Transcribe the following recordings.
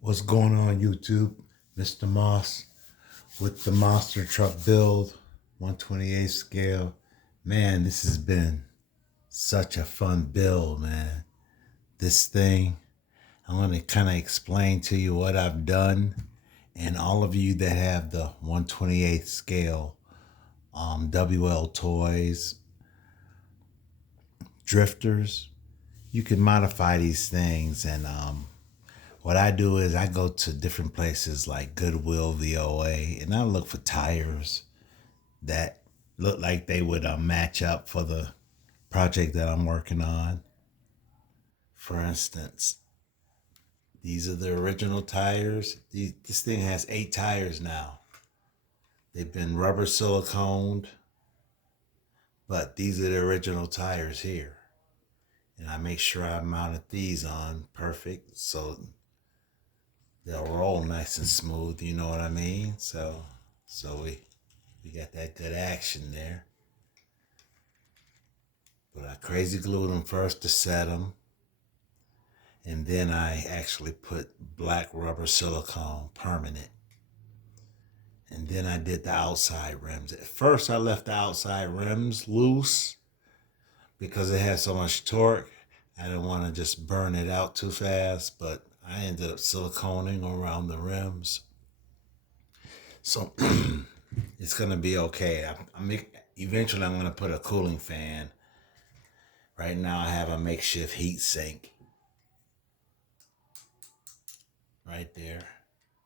What's going on, YouTube? Mr. Moss with the monster truck build, 128 scale. Man, this has been such a fun build, man. This thing, I'm going to kind of explain to you what I've done. And all of you that have the 128 scale WL Toys drifters, you can modify these things. And what I do is I go to different places like Goodwill, VOA, and I look for tires that look like they would match up for the project that I'm working on. For instance, these are the original tires. This thing has 8 tires now. They've been rubber siliconed, but these are the original tires here. And I make sure I mounted these on perfect so they'll roll nice and smooth, you know what I mean? So we got that good action there. But I crazy glued them first to set them. And then I actually put black rubber silicone permanent. And then I did the outside rims. At first I left the outside rims loose because it had so much torque. I didn't want to just burn it out too fast, but I ended up siliconing around the rims. So it's going to be okay. Eventually I'm going to put a cooling fan. Right now I have a makeshift heat sink right there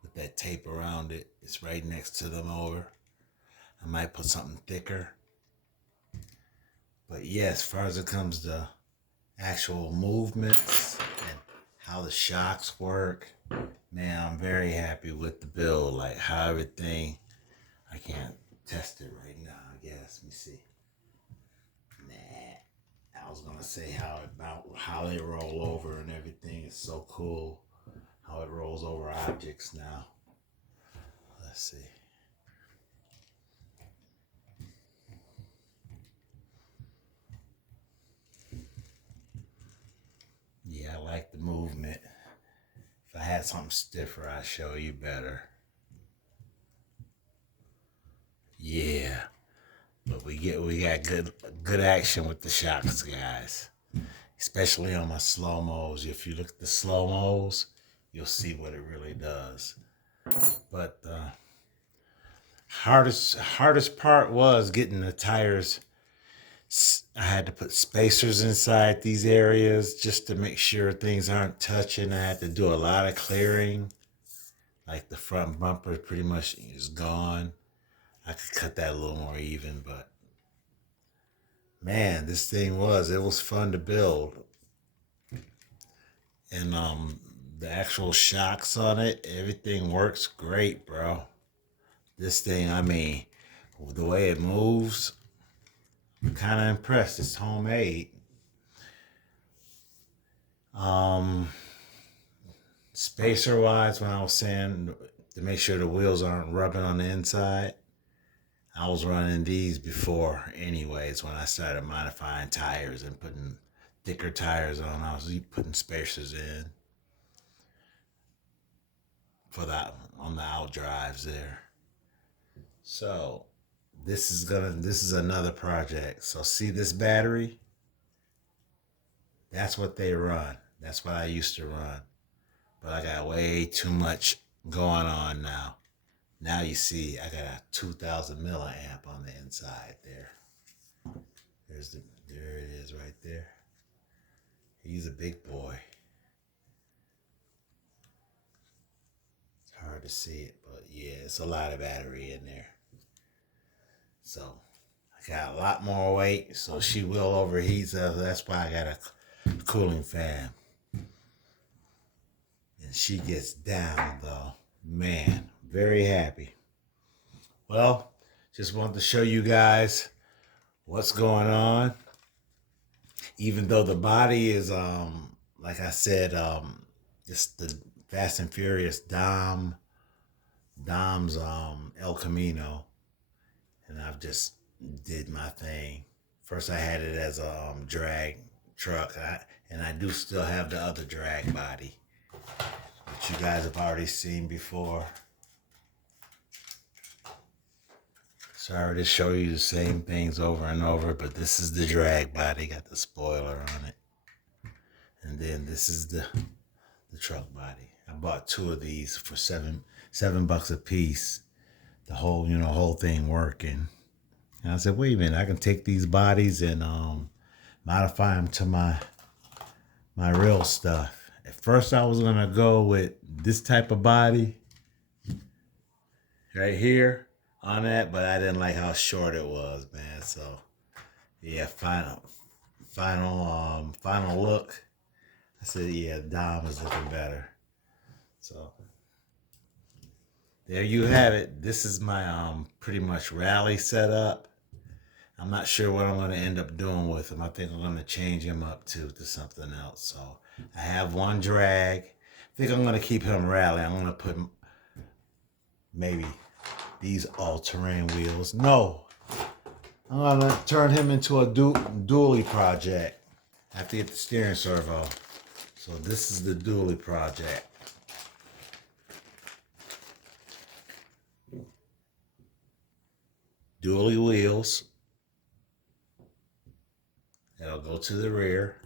with that tape around it. It's right next to the motor. I might put something thicker. But yeah, as far as it comes to actual movements and how the shocks work, man, I'm very happy with the build. Like how everything, I can't test it right now, I guess. Let me see. I was gonna say how they roll over and everything is so cool. How it rolls over objects now. Let's see. Yeah, I like the movement. If I had something stiffer, I'd show you better. Yeah. But we got good action with the shocks, guys. Especially on my slow-mos. If you look at the slow-mos, you'll see what it really does. But hardest part was getting the tires. I had to put spacers inside these areas just to make sure things aren't touching. I had to do a lot of clearing. Like the front bumper pretty much is gone. I could cut that a little more even, but man, it was fun to build. And the actual shocks on it, everything works great, bro. This thing, I mean, the way it moves, I'm kind of impressed. It's homemade. Spacer wise, when I was saying to make sure the wheels aren't rubbing on the inside, I was running these before anyways. When I started modifying tires and putting thicker tires on, I was putting spacers in for that on the out drives there. So this is another project. So see this battery? That's what they run. That's what I used to run. But I got way too much going on now. Now you see I got a 2000 milliamp on the inside there. There it is right there. He's a big boy. It's hard to see it, but yeah, it's a lot of battery in there. So I got a lot more weight, so she will overheat. So that's why I got a cooling fan. And she gets down though. Man, very happy. Well, just wanted to show you guys what's going on. Even though the body is like I said, it's the Fast and Furious Dom's El Camino. And I've just did my thing. First I had it as a drag truck, and I do still have the other drag body. But you guys have already seen before. Sorry to show you the same things over and over, but this is the drag body. Got the spoiler on it. And then this is the truck body. I bought two of these for $7 a piece. The whole thing working. And I said, wait a minute, I can take these bodies and modify them to my real stuff. At first I was gonna go with this type of body right here on that, but I didn't like how short it was, man. So yeah, final look. I said, yeah, Dom is looking better. So there you have it. This is my pretty much rally setup. I'm not sure what I'm going to end up doing with him. I think I'm going to change him up to something else. So I have one drag. I think I'm going to keep him rally. I'm going to put maybe these all-terrain wheels. No, I'm going to turn him into a dually project. I have to get the steering servo. So this is the dually project. Dually wheels. That'll go to the rear.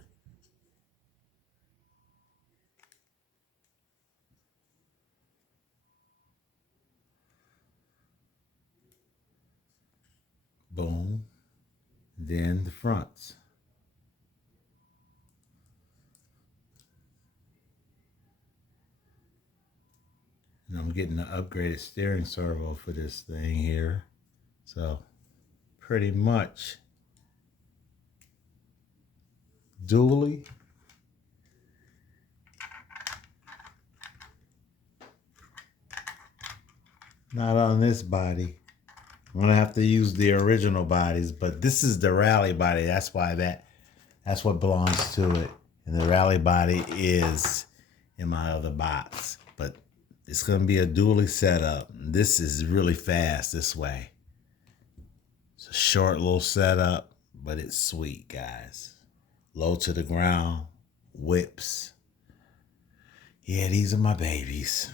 Boom. Then the fronts. And I'm getting an upgraded steering servo for this thing here. So pretty much dually. Not on this body. I'm gonna have to use the original bodies, but this is the rally body. That's why that's what belongs to it. And the rally body is in my other box. But it's gonna be a dually setup. This is really fast this way. It's a short little setup, but it's sweet, guys. Low to the ground, whips. Yeah, these are my babies.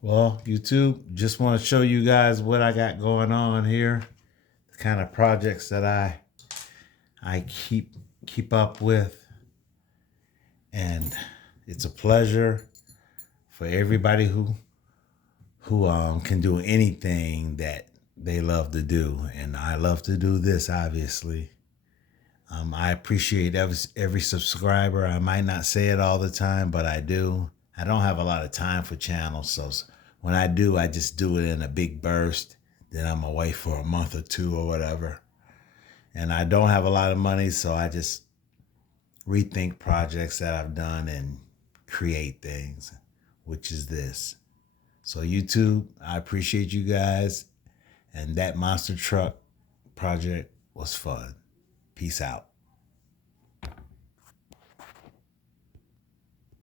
Well, YouTube, just want to show you guys what I got going on here. The kind of projects that I keep up with. And it's a pleasure for everybody who can do anything that they love to do. And I love to do this, obviously. I appreciate every subscriber. I might not say it all the time, but I do. I don't have a lot of time for channels, so when I do, I just do it in a big burst. Then I'm away for a month or two or whatever. And I don't have a lot of money, so I just rethink projects that I've done and create things, which is this. So YouTube, I appreciate you guys. And that monster truck project was fun. Peace out.